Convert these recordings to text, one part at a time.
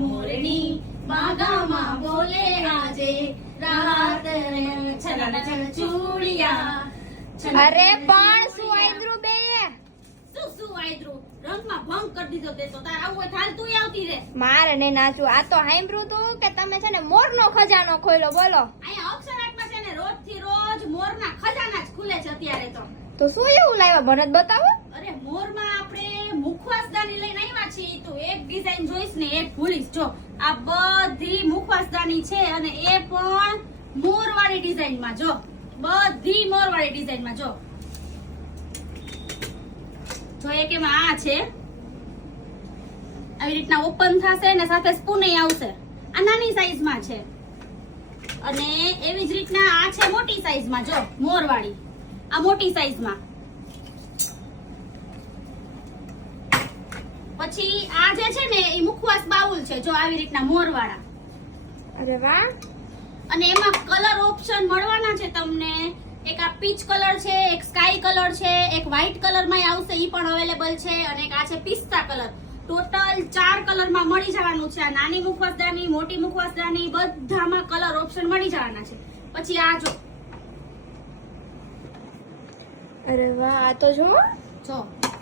મોરની બાગામાં બોલે આજે રાત છલન છલ ચૂડિયા. અરે પણ શું આયદ્રું બે શું વાયદ્રું રંગમાં ભંગ કરી દીધો તે તો. તાર આવું હોય થાલ તું આવતી રે. મારે નહીં નાચું. આ તો સાંભળ્યું તું કે તમે છે ને મોરનો ખજાનો ખોલ્યો. બોલો અહીંયા અક્ષરાટમાં છે ને રોજ થી રોજ મોરના ખજાના જ ખુલે છે અત્યારે તો શું એવું લાવ્યા મને જ બતાવો. અરે મોરમાં આપણે મુખવાસદાની લઈને આવ્યા છીએ. તો એક ડિઝાઇન જોઈશ ને એક ભૂલીશ. જો આ બધી મુખવાસદાની છે અને એ પણ મોરવાળી ડિઝાઇનમાં. જો બધી મોરવાળી ડિઝાઇનમાં. જો એક એમાં આ છે, આવી રીતના ઓપન થશે ને સાથે સ્પૂન આવશે. આ નાની સાઈઝમાં છે અને એવી જ રીતના આ છે મોટી સાઈઝમાં. જો મોરવાળી આ મોટી સાઈઝમાં. પછી આ જે છે ને એ મુખવાસ બાઉલ છે. જો આવી રીતના મોરવાળા. અરે વાહ. અને એમાં કલર ઓપ્શન મળવાના છે તમને. એક આ પીચ કલર છે, એક સ્કાય કલર છે, એક વ્હાઈટ કલર માં આવશે, ઈ પણ અવેલેબલ છે, અને એક આ છે પિસ્તા કલર. ટોટલ 4 કલર માં મળી જવાનું છે. આ નાની મુખવાસદાની, મોટી મુખવાસદાની બધામાં કલર ઓપ્શન મળી જવાના છે. પછી આ જો અરે વાહ. આ તો જો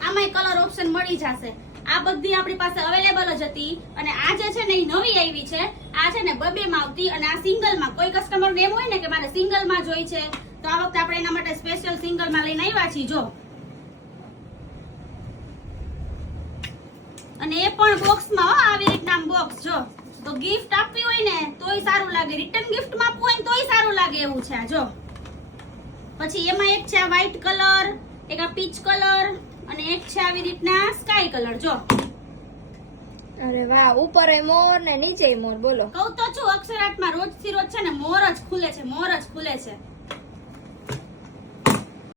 આમાંય કલર ઓપ્શન મળી જશે. આ બધી આપણી પાસે અવેલેબલ જ હતી. અને આ જે છે ને એ નવી આવી છે. આ છે ને 2 માં આવતી અને આ સિંગલ માં. કોઈ કસ્ટમર ને એમ હોય ને કે મારે સિંગલ માં જોઈ છે તો આ વખતે આપણે એના માટે સ્પેશિયલ સિંગલ માં લઈને આવ્યા છીએ. જો અને એ પણ બોક્સ માં. આવી રીતના બોક્સ. જો તો ગિફ્ટ આપવી હોય ને તોય સારું લાગે, રિટર્ન ગિફ્ટ માં આપવું હોય ને તોય સારું લાગે એવું છે. જો પછી એમાં એક છે આ વ્હાઈટ કલર, એક આ પીચ કલર અને એક છે આવી રીતના સ્કાય કલર. જો અરે વાહ. ઉપર મોર ને નીચે મોર. બોલો કહું તો છું અક્ષરાટમાં રોજ થી રોજ છે ને મોર જ ખુલે છે, મોર જ ખુલે છે.